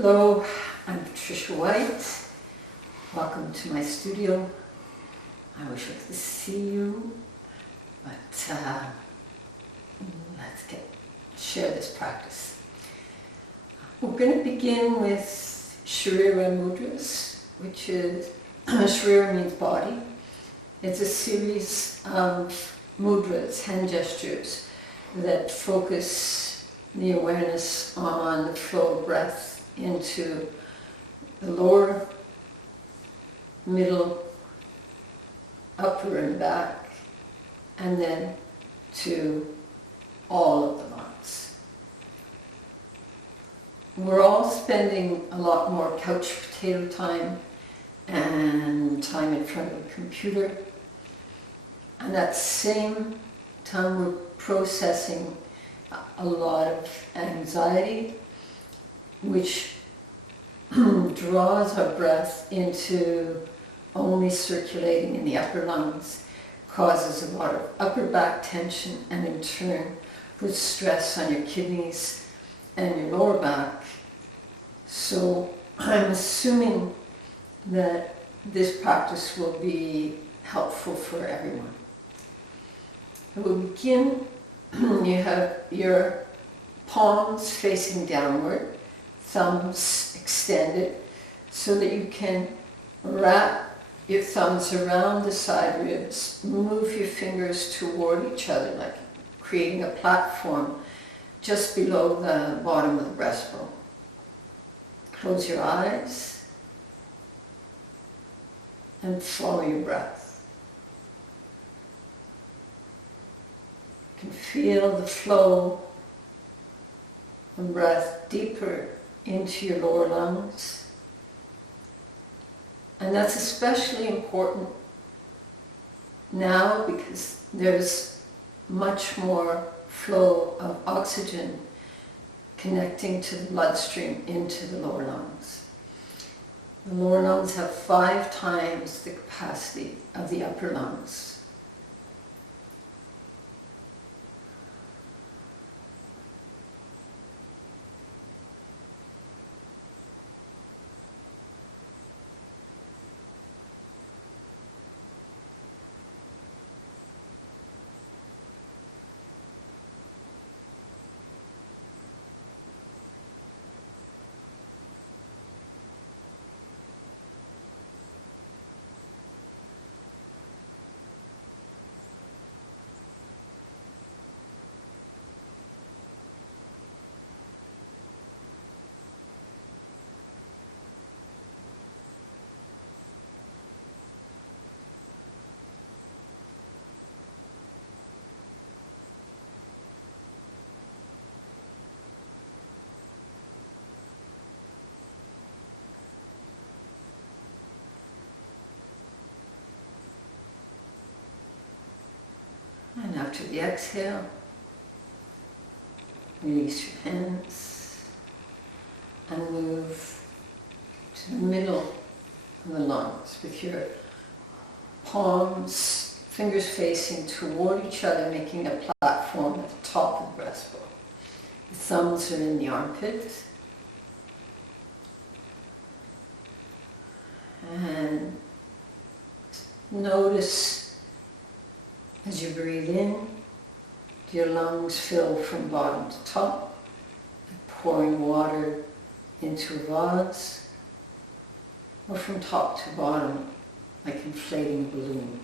Hello, I'm Patricia White. Welcome to my studio. I wish I could see you, but let's share this practice. We're going to begin with Sharira Mudras, which is, Sharira means body. It's a series of mudras, hand gestures, that focus the awareness on the flow of breath into the lower, middle, upper and back, and then to all of the lungs. We're all spending a lot more couch potato time and time in front of a computer, and at the same time we're processing a lot of anxiety, which draws our breath into only circulating in the upper lungs, causes a lot of upper back tension, and in turn puts stress on your kidneys and your lower back. So I'm assuming that this practice will be helpful for everyone. We'll begin. You have your palms facing downward, thumbs extended, so that you can wrap your thumbs around the side ribs, move your fingers toward each other, like creating a platform just below the bottom of the breastbone. Close your eyes and follow your breath. You can feel the flow of breath deeper into your lower lungs. And that's especially important now because there's much more flow of oxygen connecting to the bloodstream into the lower lungs. The lower lungs have 5 times the capacity of the upper lungs. And after the exhale, release your hands and move to the middle of the lungs with your palms, fingers facing toward each other, making a platform at the top of the breastbone. The thumbs are in the armpits. And notice as you breathe in, your lungs fill from bottom to top, like pouring water into a vase, or from top to bottom, like inflating a balloon.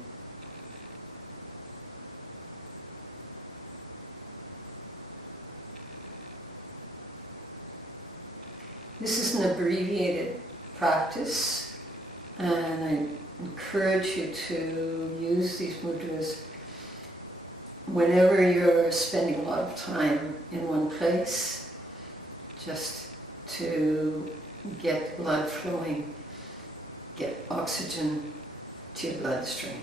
This is an abbreviated practice, and I encourage you to use these mudras whenever you're spending a lot of time in one place, just to get blood flowing, get oxygen to your bloodstream.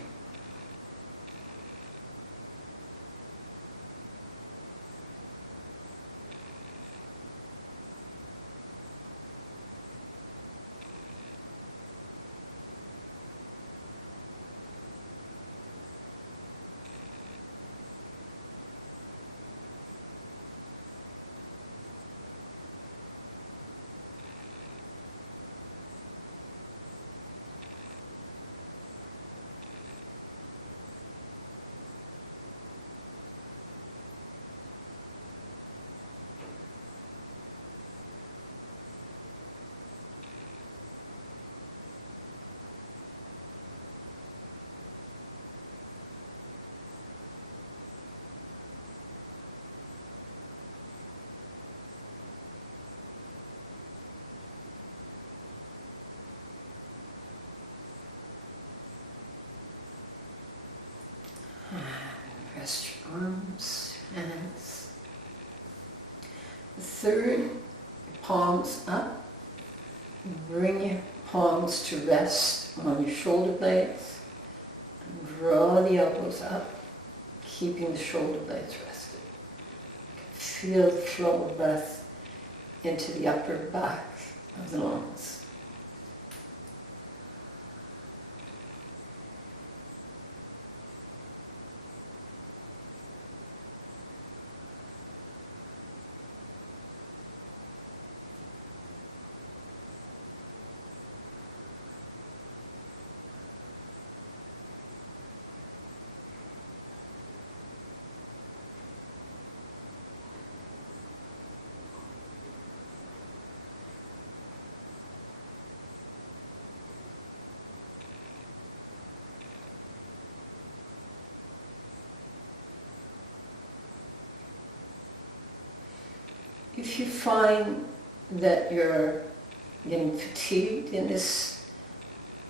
Rest your arms, hands. The third, palms up. Bring your palms to rest on your shoulder blades. And draw the elbows up, keeping the shoulder blades rested. Feel the flow of breath into the upper back of the lungs. If you find that you're getting fatigued in this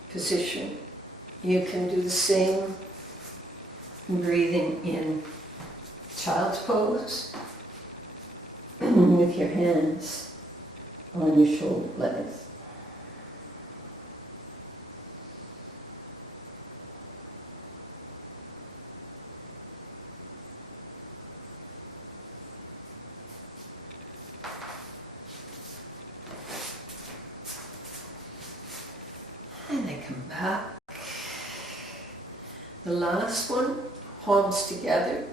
position, you can do the same breathing in child's pose with your hands on your shoulder blades. And then come back. The last one, palms together.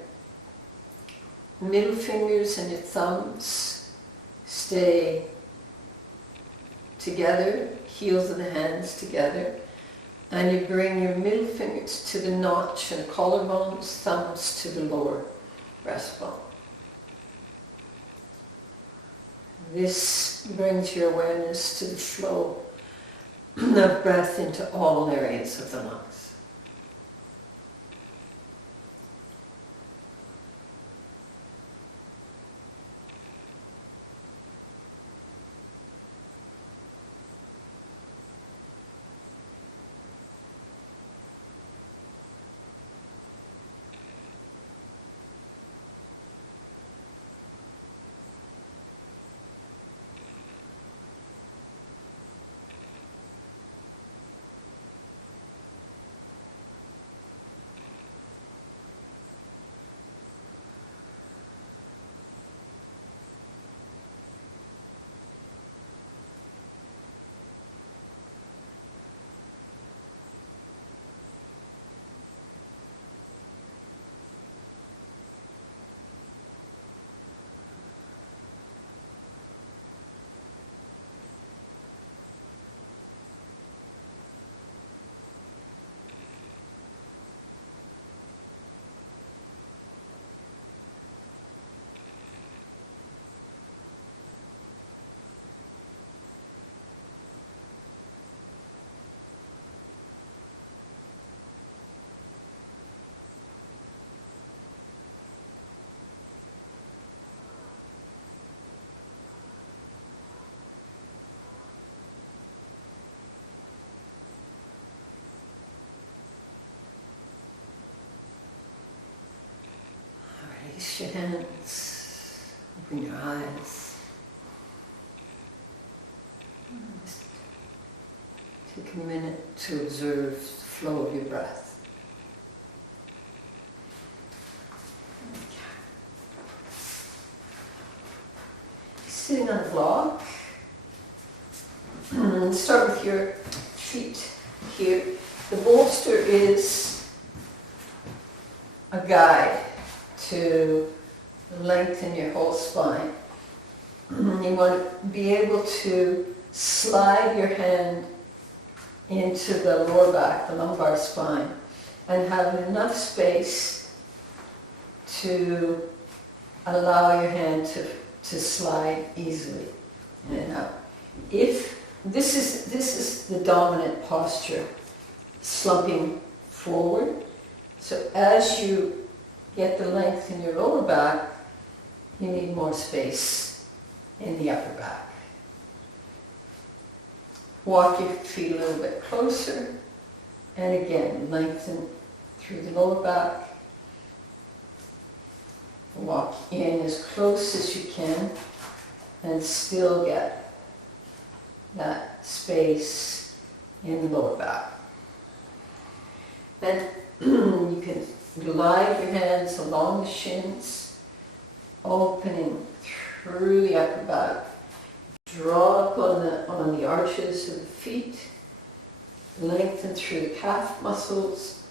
Middle fingers and your thumbs stay together, heels of the hands together. And you bring your middle fingers to the notch and collarbones, thumbs to the lower breastbone. This brings your awareness to the flow of breath into all areas of the lungs. Release your hands, open your eyes. Just take a minute to observe the flow of your breath. Sitting on a block. Start with your feet here. The bolster is a guide to lengthen your whole spine. You want to be able to slide your hand into the lower back, the lumbar spine, and have enough space to allow your hand to slide easily in and out. If this is the dominant posture, slumping forward. So as you get the length in your lower back, you need more space in the upper back. Walk your feet a little bit closer, and again, lengthen through the lower back Walk in as close as you can and still get that space in the lower back. Then you can glide your hands along the shins, opening through the upper back. Draw up on the arches of the feet, lengthen through the calf muscles,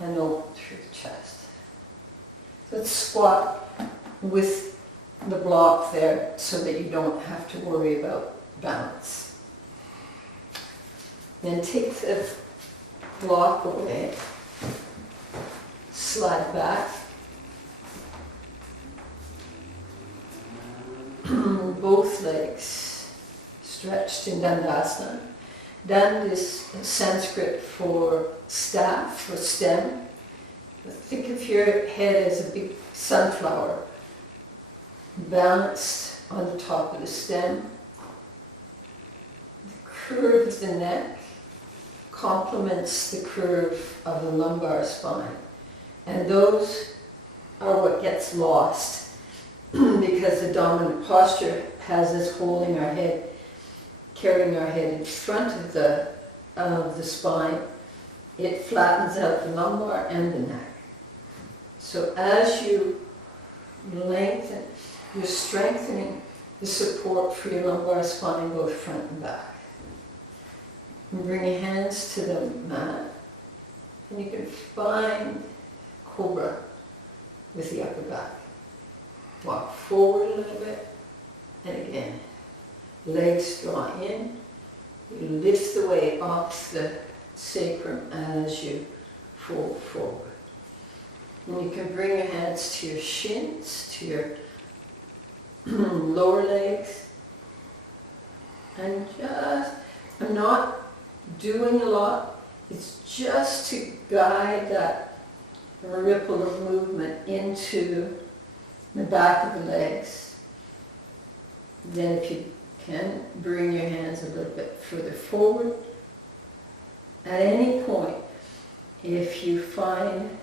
and open through the chest. Let's squat with the block there so that you don't have to worry about balance. Then take the block away, slide back, both legs stretched in Dandasana. Dand is Sanskrit for staff or stem. Think of your head as a big sunflower, balanced on the top of the stem. The curve of the neck complements the curve of the lumbar spine. And those are what gets lost because the dominant posture has us holding our head, carrying our head in front of the spine. It flattens out the lumbar and the neck. So as you lengthen, you're strengthening the support for your lumbar spine, both front and back. And bring your hands to the mat, and you can find cobra with the upper back. Walk forward a little bit, and again, legs draw in. You lift the weight off the sacrum as you fold forward. And you can bring your hands to your shins, to your lower legs, and I'm not doing a lot. It's just to guide that ripple of movement into the back of the legs. Then if you can, bring your hands a little bit further forward. At any point, if you find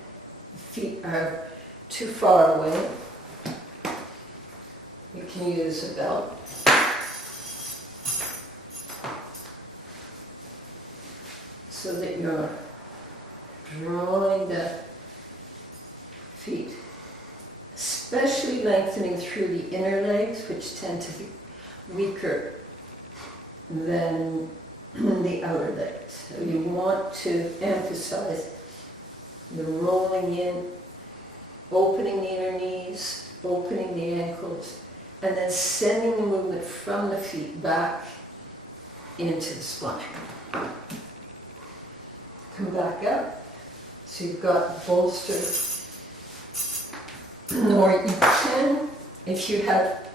the feet are too far away, you can use a belt. So that you're drawing the feet, especially lengthening through the inner legs, which tend to be weaker than the outer legs. So you want to emphasize the rolling in, opening the inner knees, opening the ankles, and then sending the movement from the feet back into the spine. Come back up. So you've got bolster. Or you can, if you have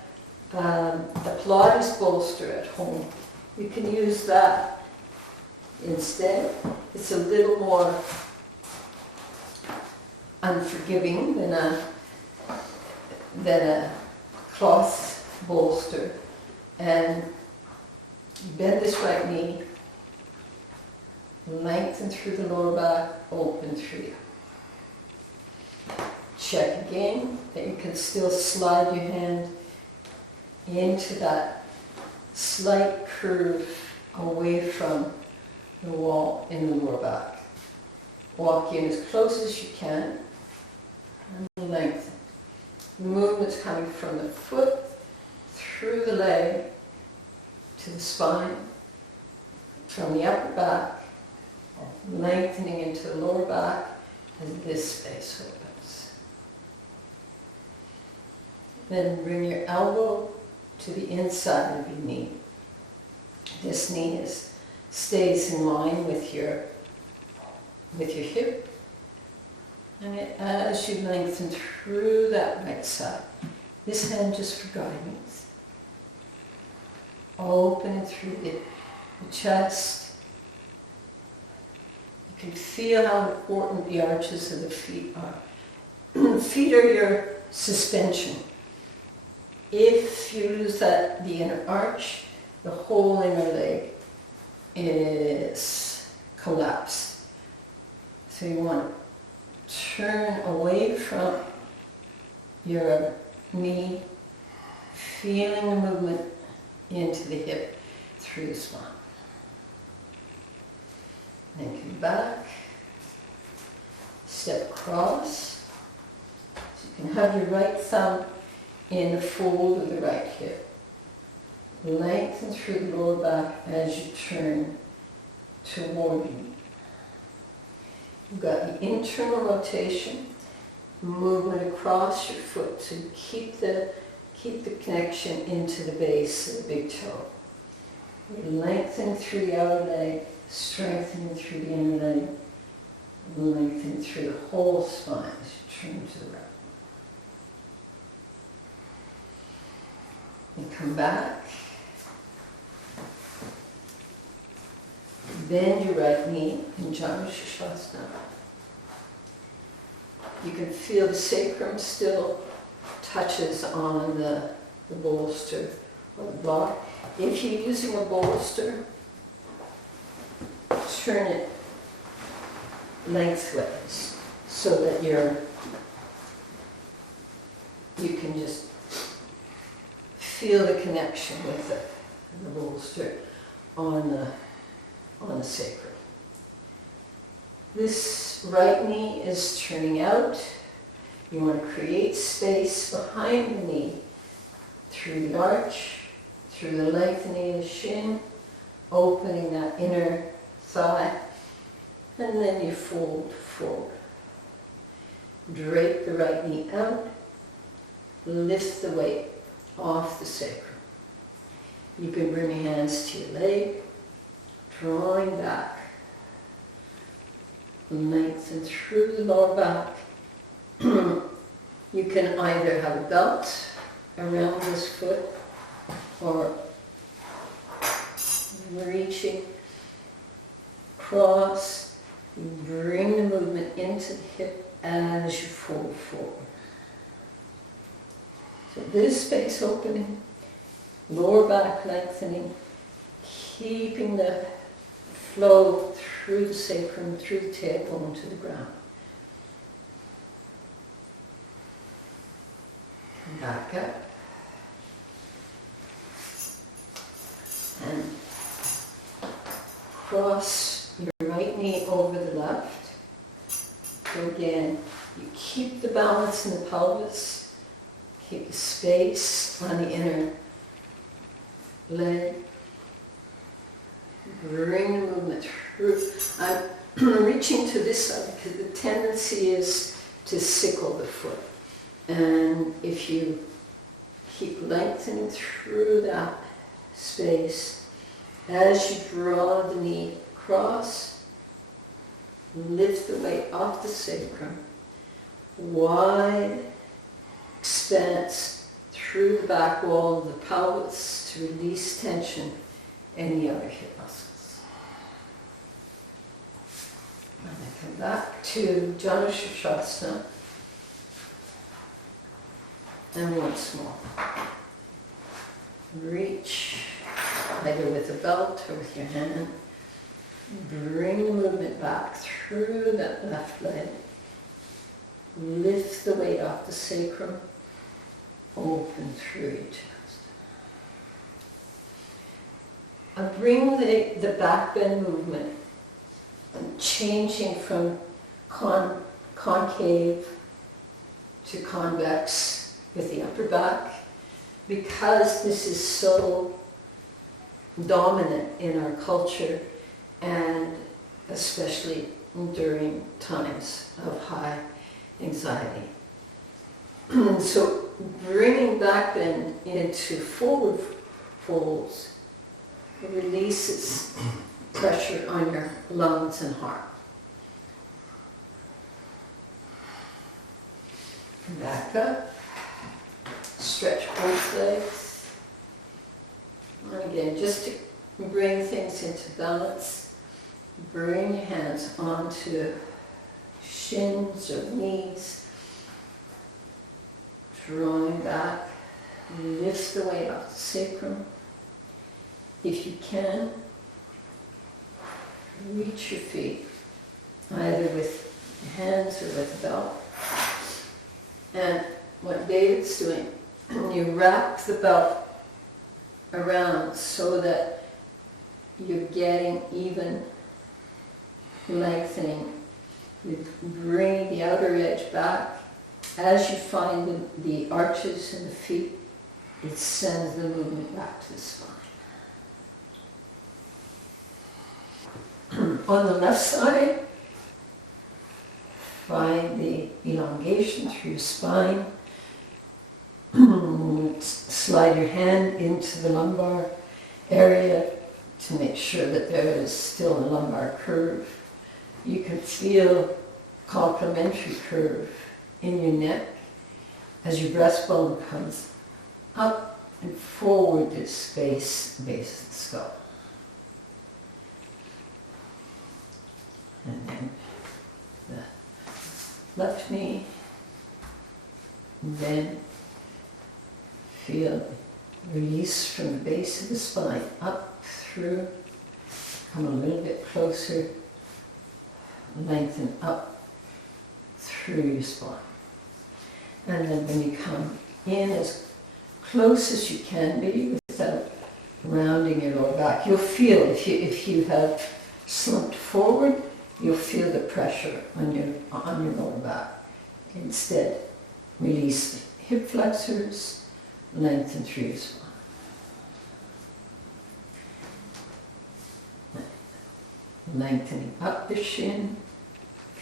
a Pilates bolster at home, you can use that instead. It's a little more unforgiving than a cloth bolster. And bend this right knee, lengthen through the lower back, open through the upper. Check again that you can still slide your hand into that slight curve away from the wall in the lower back. Walk in as close as you can and lengthen. The movement's coming from the foot through the leg to the spine, from the upper back, lengthening into the lower back as this space opens. Then bring your elbow to the inside of your knee. This knee stays in line with your hip. And as you lengthen through that right side, this hand just for guidance. Open through the chest. You can feel how important the arches of the feet are. Feet are your suspension. If you lose the inner arch, the whole inner leg is collapsed. So you want to turn away from your knee, feeling the movement into the hip through the spine. Then come back, step across. So you can have your right thumb in the fold of the right hip. Lengthen through the lower back as you turn toward you. You've got the internal rotation, movement across your foot to keep the connection into the base of the big toe. Lengthen through the outer leg, strengthening through the inner leg, lengthen through the whole spine as you turn to the right. And come back. Bend your right knee in Janu Sirsasana. You can feel the sacrum still touches on the bolster or the block. If you're using a bolster, turn it lengthways so that you can just feel the connection with the bolster on the sacrum. This right knee is turning out. You want to create space behind the knee through the arch, through the lengthening of the shin, opening that inner thigh, and then you fold forward. Drape the right knee out, lift the weight off the sacrum. You can bring your hands to your leg, drawing back, lengthen through the lower back. You can either have a belt around this foot or reaching across, bring the movement into the hip as you fold forward. So this space opening, lower back lengthening, keeping the flow through the sacrum, through the tailbone to the ground. Back up. And cross your right knee over the left. So again, you keep the balance in the pelvis, keep the space on the inner leg. Bring the movement through. I'm reaching to this side because the tendency is to sickle the foot. And if you keep lengthening through that space, as you draw the knee across, lift the weight off the sacrum, wide expanse through the back wall of the pelvis to release tension in the other hip muscles. And then come back to Janu Sirsasana. And once more. Reach, either with a belt or with your hand. Bring the movement back through that left leg. Lift the weight off the sacrum. Open through your chest. And bring the back bend movement, changing from concave to convex with the upper back, because this is so dominant in our culture, and especially during times of high anxiety. So bringing back bend into forward folds releases pressure on your lungs and heart. Back up. Stretch both legs. And again, just to bring things into balance, bring your hands onto shins or knees. Drawing back, lift the weight off the sacrum. If you can, reach your feet, either with hands or with a belt. And what David's doing. You wrap the belt around so that you're getting even lengthening. You bring the outer edge back. As you find the arches in the feet, it sends the movement back to the spine. On the left side, find the elongation through your spine. Slide your hand into the lumbar area to make sure that there is still a lumbar curve. You can feel complementary curve in your neck as your breastbone comes up and forward to space the base of the skull. And then the left knee, and then feel release from the base of the spine up through, come a little bit closer, lengthen up through your spine. And then when you come in as close as you can be without rounding your lower back, you'll feel, if you have slumped forward, you'll feel the pressure on your lower back. Instead, release the hip flexors, lengthen through your spine. Lengthening up the shin,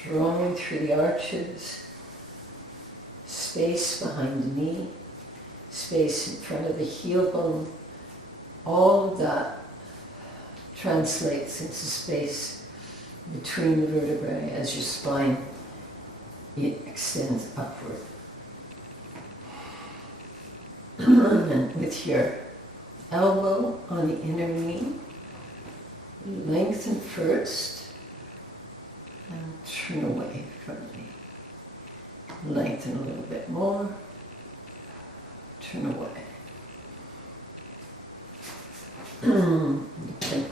drawing through the arches, space behind the knee, space in front of the heel bone. All of that translates into space between the vertebrae as your spine extends upward. And with your elbow on the inner knee, lengthen first and turn away from the knee. Lengthen a little bit more, turn away. You can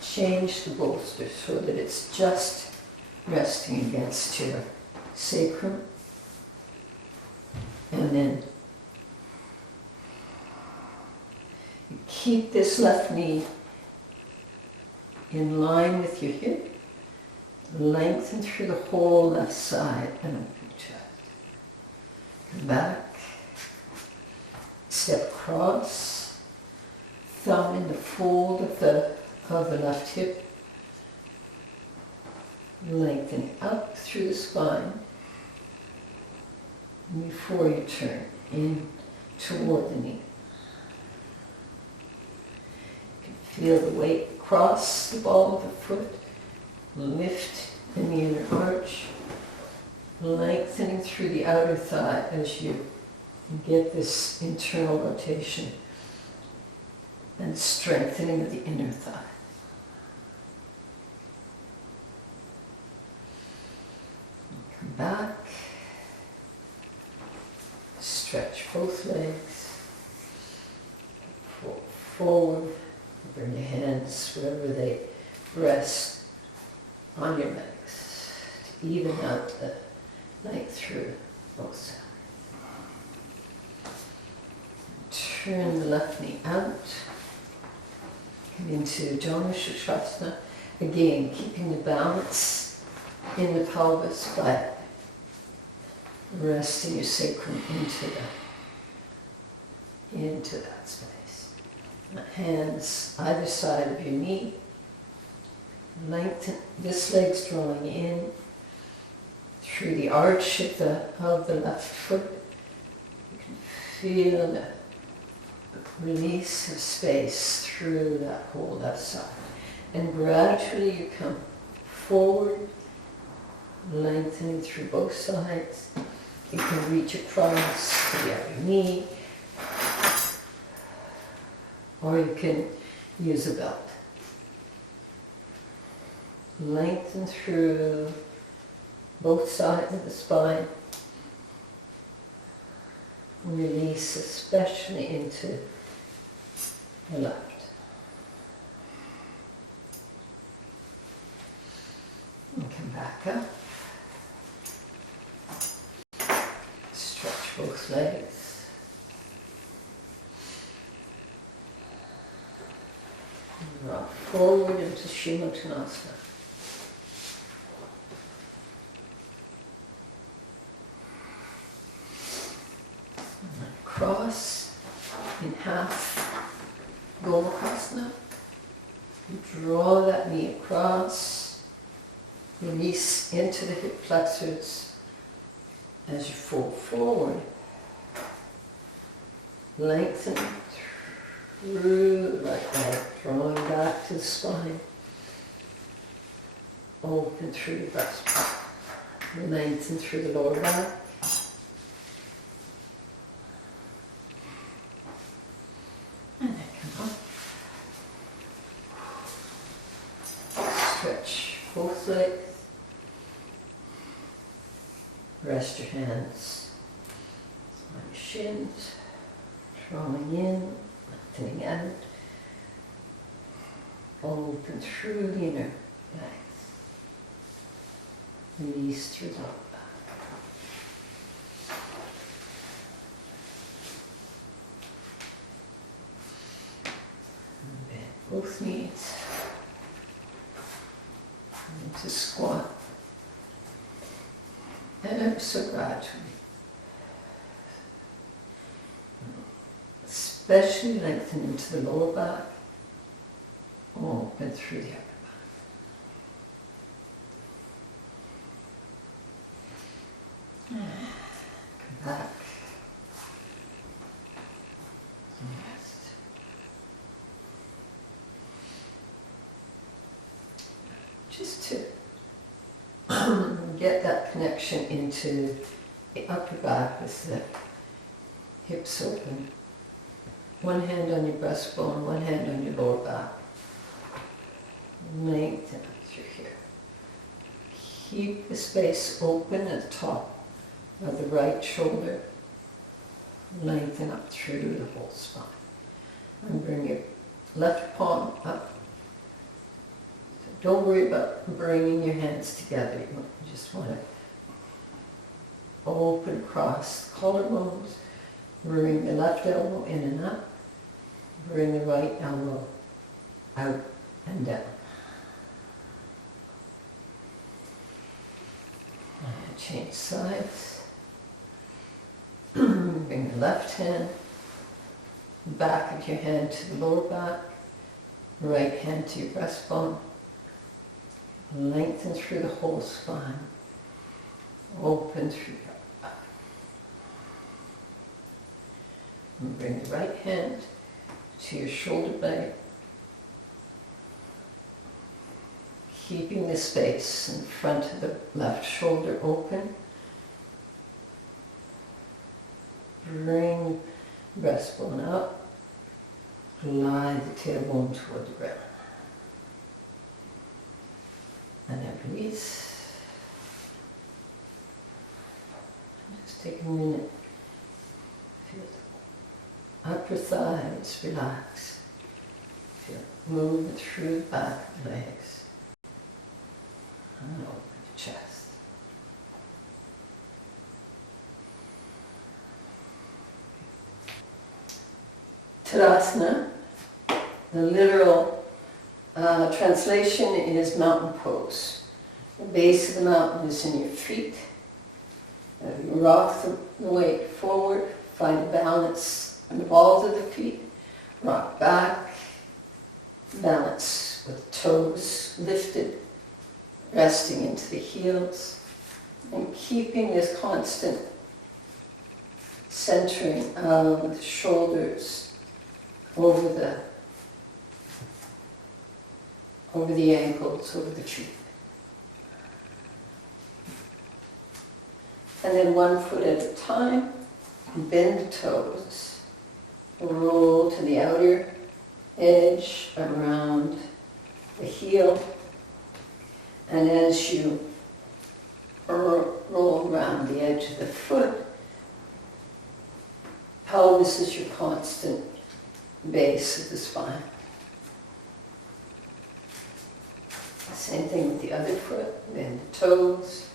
change the bolster so that it's just resting against your sacrum. And then you keep this left knee in line with your hip. Lengthen through the whole left side and open your chest. Come back. Step across. Thumb in the fold of the left hip. Lengthening up through the spine. And before you turn in toward the knee. You can feel the weight across the ball of the foot. Lift in the inner arch. Lengthening through the outer thigh as you get this internal rotation and strengthening of the inner thigh. Come back. Stretch both legs. Forward. Bring your hands wherever they rest on your legs to even out the length through both sides. Turn the left knee out. Come into Janu Sirsasana. Again, keeping the balance in the pelvis by resting your sacrum into that space. Hands either side of your knee. Lengthen, this leg's drawing in through the arch of the left foot. You can feel the release of space through that whole left side. And gradually you come forward, lengthening through both sides. You can reach across to the other knee, or you can use a belt. Lengthen through both sides of the spine. Release especially into the left. And come back up. Stretch both both legs. Rock forward into Srimottanasana. Cross in half, Gomukhasana. Draw that knee across, release into the hip flexors as you fold forward. Lengthen through the right leg, drawing back to the spine. Open through the breastbone. Lengthen through the lower back. And then come up. Stretch both legs. Rest your hands on your shins. Drawing in, lengthening out. Open through the inner legs. Release through the lower back. And bend both knees. Into squat. And so gradually. Especially lengthen into the lower back. Open through the upper back. Come back. And rest. Just to get that connection into the upper back with the hips open. One hand on your breastbone, one hand on your lower back. Lengthen up through here. Keep the space open at the top of the right shoulder. Lengthen up through the whole spine. And bring your left palm up. So don't worry about bringing your hands together. You just want to open across the collarbones. Bring the left elbow in and up. Bring the right elbow out and down. And change sides. Bring the left hand, back of your hand to the lower back, right hand to your breastbone. Lengthen through the whole spine. Open through your upper back. And bring the right hand to your shoulder blade. Keeping the space in front of the left shoulder open. Bring the breastbone up. Glide the tailbone toward the ground. And then release. Just take a minute. Feel the upper thighs relax. Feel it moving through the back of the legs. And open the chest. Tadasana, the literal translation is mountain pose. The base of the mountain is in your feet. You rock the weight forward, find balance in the balls of the feet. Rock back, balance with toes lifted, resting into the heels, and keeping this constant centering of the shoulders over the ankles, over the feet. And then one foot at a time, bend the toes, roll to the outer edge around the heel, and as you roll around the edge of the foot, pelvis is your constant base of the spine. Same thing with the other foot, bend the toes,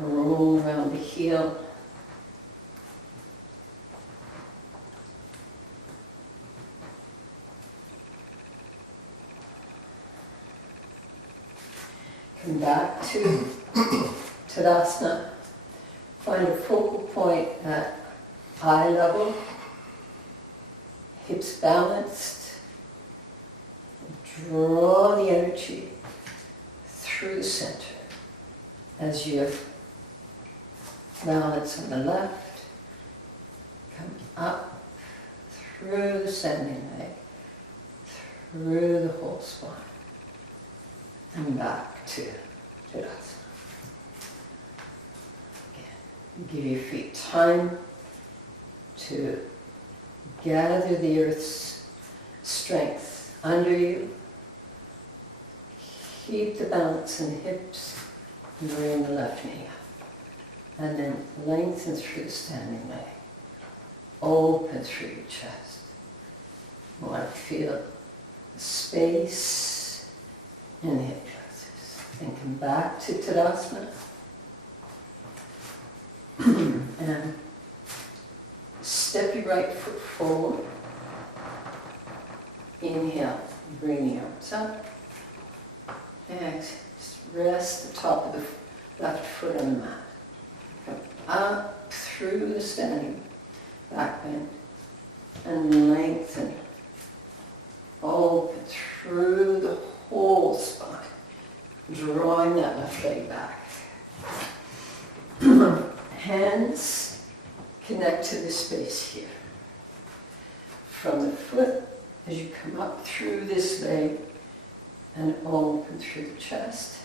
roll around the heel, Come back to Tadasana. Find a focal point at eye level, hips balanced. Draw the energy through the center as you balance on the left. Come up through the standing leg, through the whole spine, and back to Tadasana. Again, give your feet time to gather the earth's strength under you. Keep the balance in the hips, and bring the left knee up. And then lengthen through the standing leg. Open through your chest. You want to feel the space in the hip flexors. Then come back to Tadasana. And step your right foot forward. Inhale, bring the arms up. Exhale, just rest the top of the left foot on the mat. Come up through the standing back bend and lengthen. Open through the whole spine, drawing that left leg back. Hands connect to the space here. From the foot, as you come up through this leg and open through the chest,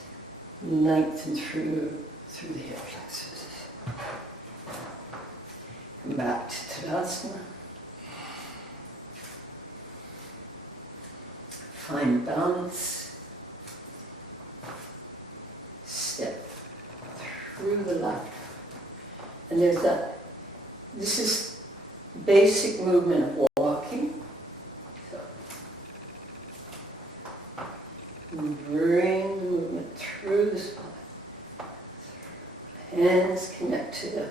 lengthen through the hip flexors. Come back to Tadasana. Find balance. Step through the left. And there's that, this is basic movement of walking. So, bring the movement through the spine. Hands connect to the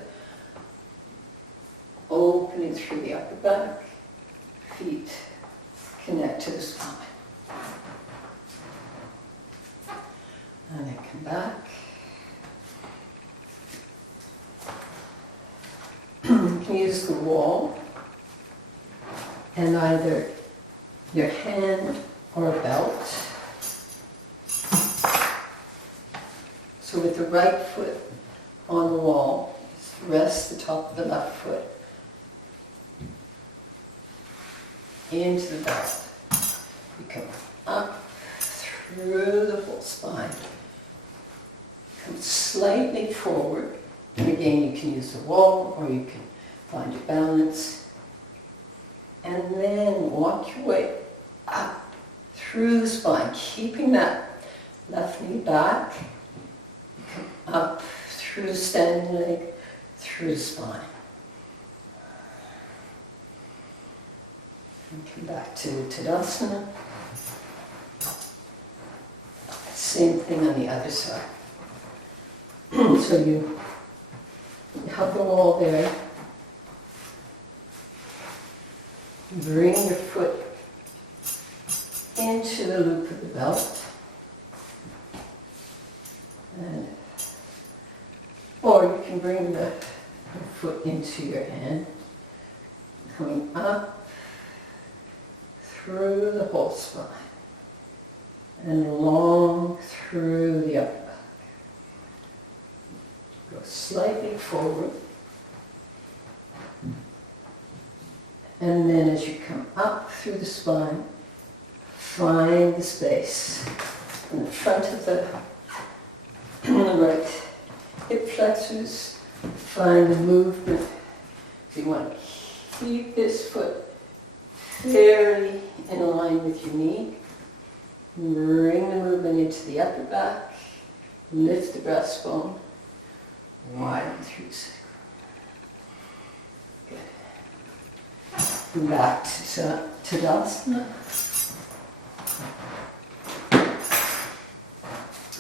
opening through the upper back. Feet connect to the spine. And then come back. You can use the wall and either your hand or a belt. So with the right foot on the wall, just rest the top of the left foot into the belt. You come up through the whole spine. Come slightly forward. And again, you can use the wall or you can find your balance. And then walk your way up through the spine, keeping that left knee back. Come up through the standing leg, through the spine. And come back to Tadasana. Same thing on the other side. So you have the wall there. Bring your foot into the loop of the belt. And, or you can bring the foot into your hand. Coming up through the whole spine. And long through the upper back. Go slightly forward. And then as you come up through the spine, find the space in the front of the right hip flexors. Find the movement. So you want to keep this foot fairly in line with your knee. Bring the movement into the upper back. Lift the breastbone. Widen through the sacrum. Good. Come back to Tadasana.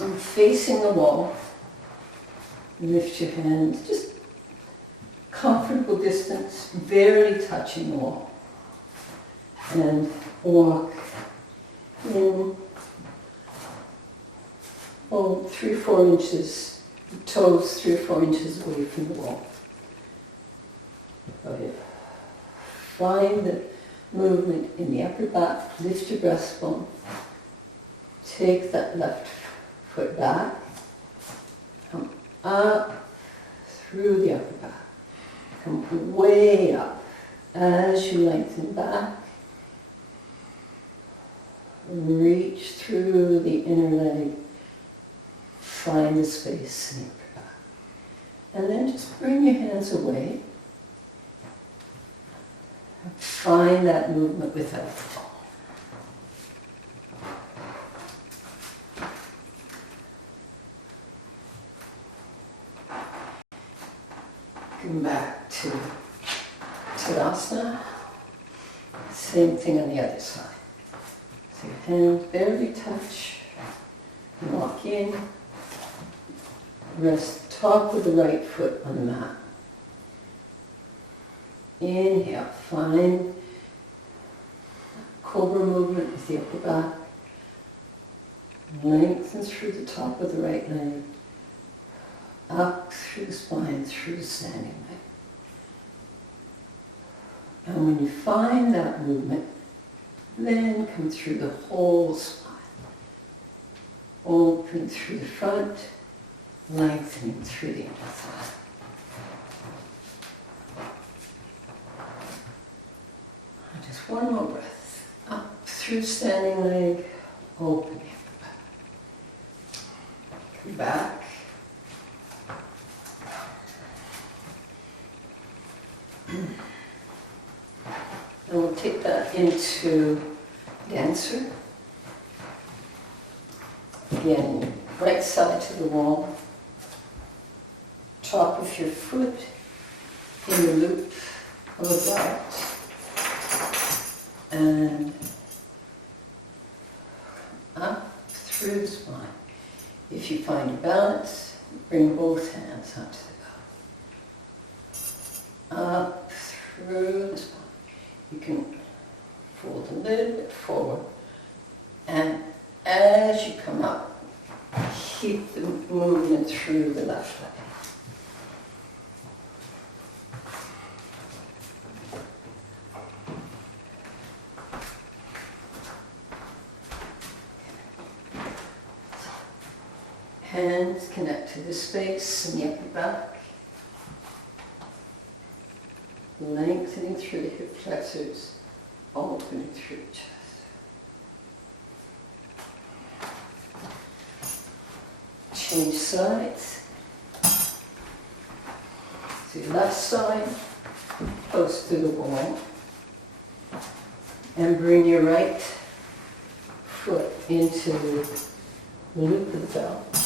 I'm facing the wall. Lift your hands, just comfortable distance, barely touching the wall. And walk in, hold 3 or 4 inches, the toes 3 or 4 inches away from the wall. So you find the movement in the upper back, lift your breastbone, take that left foot back, come up through the upper back, come way up as you lengthen back, reach through the inner leg, find the space in the upper back, and then just bring your hands away. Find that movement without the fall. Come back to Tadasana. Same thing on the other side. So your hands barely touch. Walk in. Rest the top of the right foot on the mat. Inhale, find cobra movement with the upper back. Lengthen through the top of the right leg. Up through the spine, through the standing leg. And when you find that movement, then come through the whole spine. Open through the front, lengthening through the inner thigh. Just one more breath. Up through standing leg, open the upper back. Come back. And we'll take that into dancer. Again, right side to the wall. Top of your foot in the loop of a dart. And up through the spine. If you find your balance, bring both hands up to the belly. Up through the spine. You can fold a little bit forward, and as you come up, keep the movement through the left leg. Hands connect to the space in the upper back. Lengthening through the hip flexors, opening through the chest. Change sides. So your left side, close to the wall. And bring your right foot into the loop of the belt.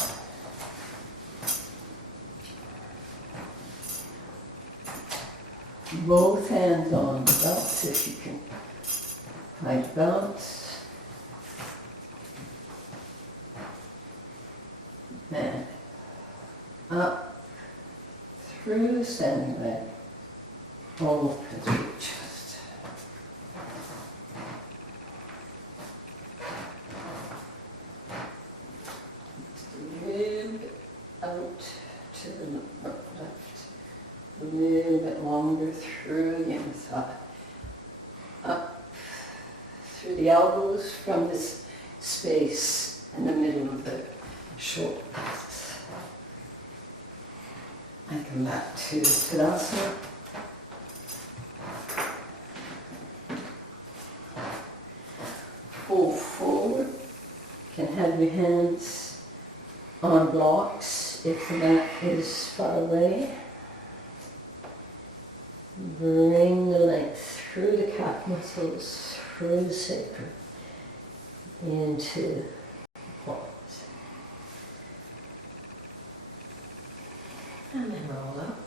Both hands on the belt if you can find the balance. And up through the standing leg, open through the chest. Just a little bit out to the left. A little bit longer through the inside. Up through the elbows from this space in the middle of the shoulders. I come back to Tadasana. Fold forward. You can have your hands on blocks if the mat is far away. Bring the length through the calf muscles, through the sacrum, into the palms. And then roll up.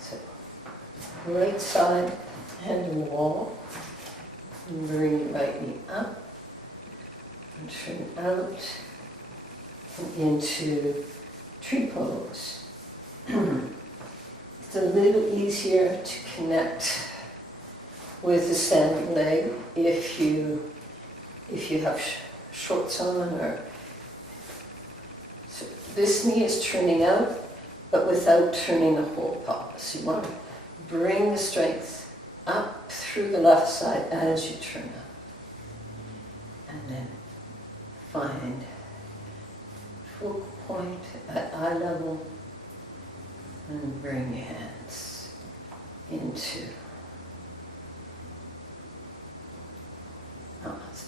So, right side, hand on the wall. And bring your right knee up. And turn out and into tree pose. It's a little easier to connect with the standing leg if you have shorts on, or so this knee is turning out but without turning the whole pelvis. You want to bring the strength up through the left side as you turn up, and then find focal point at eye level and bring your hands into Namaste.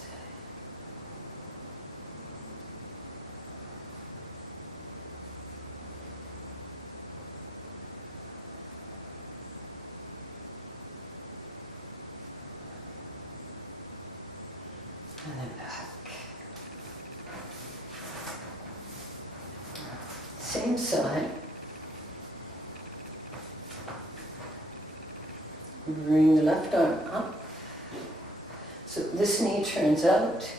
And then back. Same side. Bring the left arm up. So this knee turns out.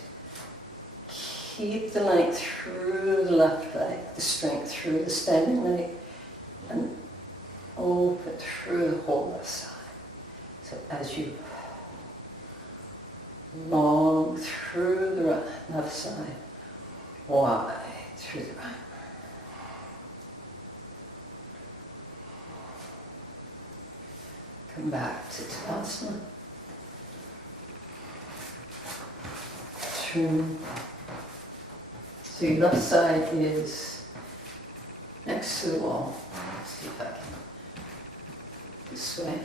Keep the length through the left leg, the strength through the standing leg, and open through the whole left side. So as you long through the left side, wide through the right. Come back to Tadasana. Turn. So your left side is next to the wall. Let's see if I can. This way.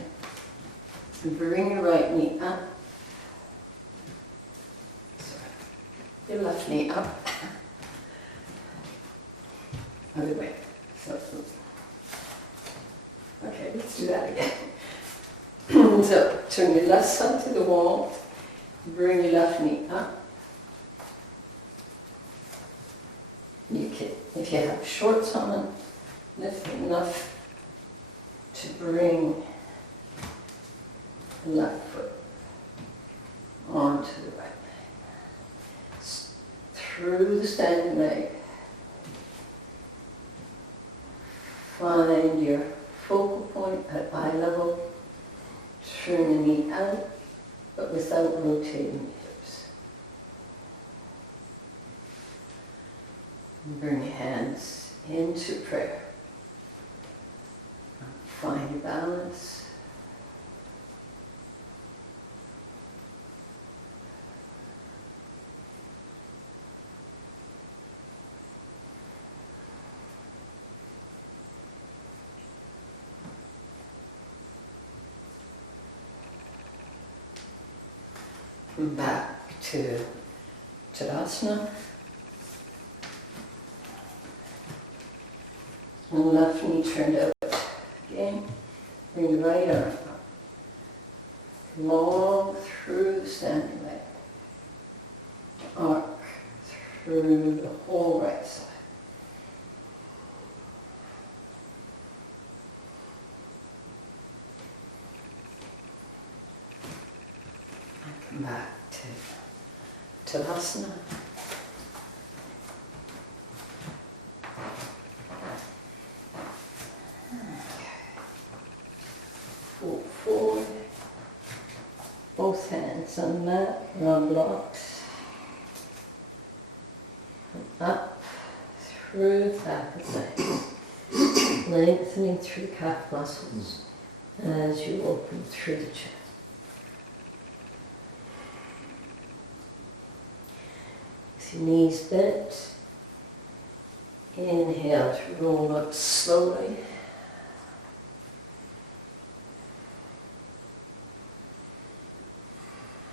And bring your right knee up. Your left knee up. Other way. So, okay, let's do that again. So, turn your left side to the wall. Bring your left knee up. You can, if you have shorts on, lift enough to bring the left foot onto the right. Through the standing leg, find your focal point at eye level, turn the knee out, but without rotating the hips. And bring your hands into prayer. Find your balance. Back to Tadasana. And left knee turned out again. Bring the right arm up. Long through the standing leg. Arc through the whole right side. Come back to Tadasana. Fold forward. Both hands on the mat or on blocks. And up through the back of the legs. Lengthening through the calf muscles as you open through the chest. Your knees bent. Inhale to roll up slowly.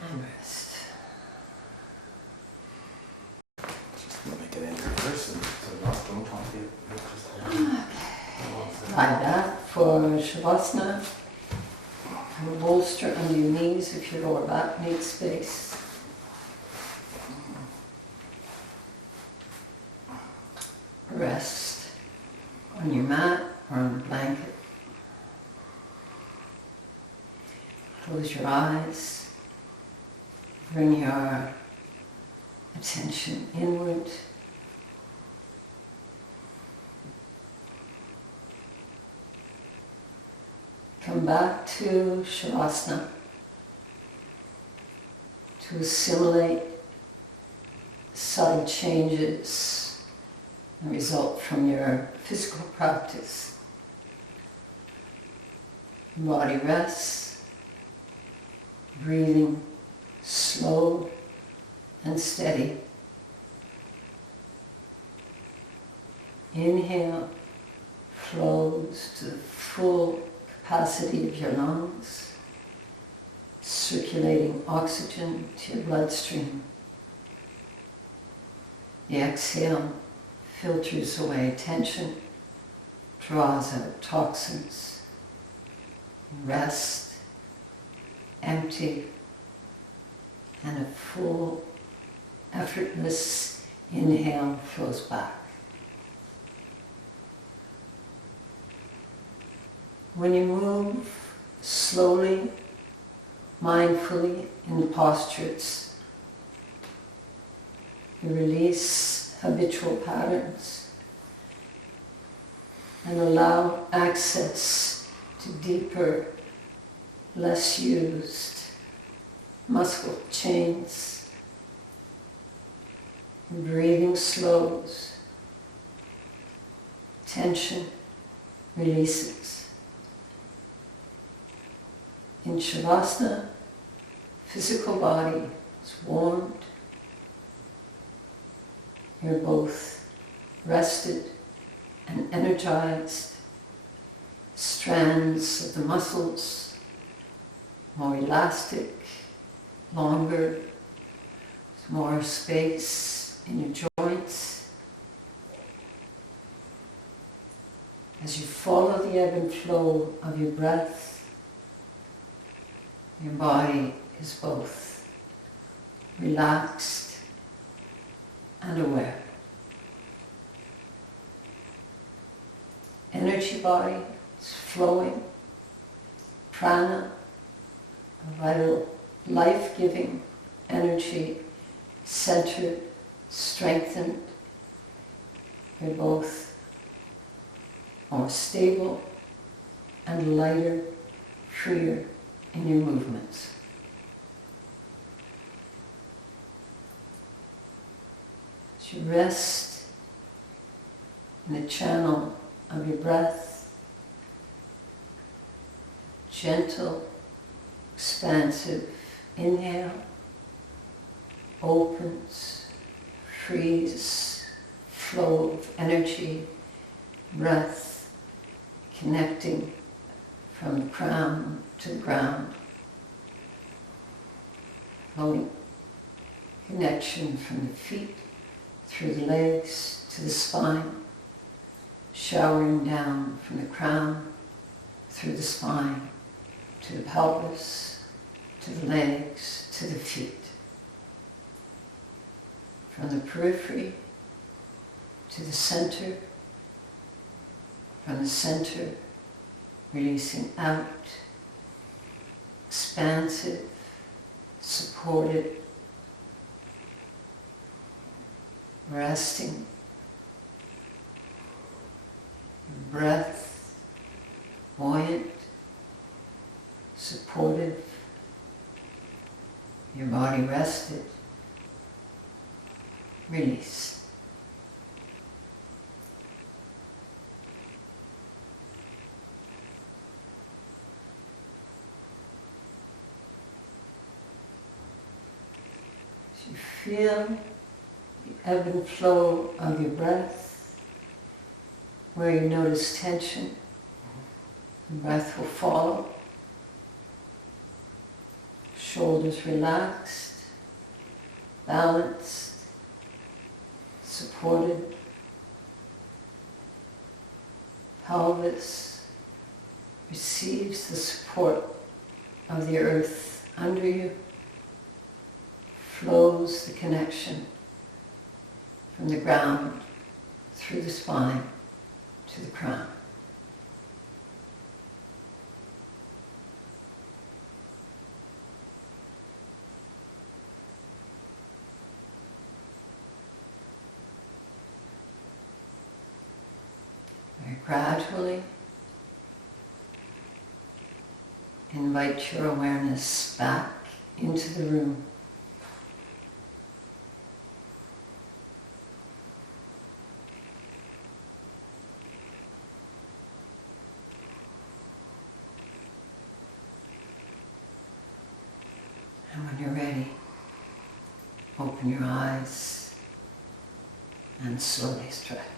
And rest. Just gonna make it in person, so don't talk to you. Lie back for Shavasana. Have a bolster under your knees if your lower back needs space. Rest on your mat or on a blanket. Close your eyes. Bring your attention inward. Come back to Shavasana. to assimilate subtle changes that result from your physical practice. Body rests, breathing slow and steady. Inhale flows to the full capacity of your lungs, circulating oxygen to your bloodstream. The exhale filters away tension, draws out toxins. Rest, empty, and a full, effortless inhale flows back. When you move slowly, mindfully in the postures, you release habitual patterns and allow access to deeper, less used muscle chains. Breathing slows, tension releases. In Shavasana, physical body is warmed. You're both rested and energized. Strands of the muscles more elastic, longer, there's more space in your joints. As you follow the ebb and flow of your breath, your body is both relaxed and aware. Energy body is flowing. Prana, a vital, life-giving energy, centered, strengthened. You're both more stable and lighter, freer in your movements. As you rest in the channel of your breath, gentle, expansive inhale opens, frees, flow of energy, breath, connecting from the crown to the ground. Flowing connection from the feet, through the legs, to the spine, showering down from the crown, through the spine, to the pelvis, to the legs, to the feet. From the periphery to the center, from the center, releasing out, expansive, supported, resting, breath, buoyant, supportive, your body rested, release. You feel the ebb and flow of your breath. Where you notice tension, the breath will follow. Shoulders relaxed, balanced, supported. Pelvis receives the support of the earth under you. Flows the connection from the ground through the spine to the crown. Very gradually invite your awareness back into the room. And when you're ready, open your eyes and slowly stretch.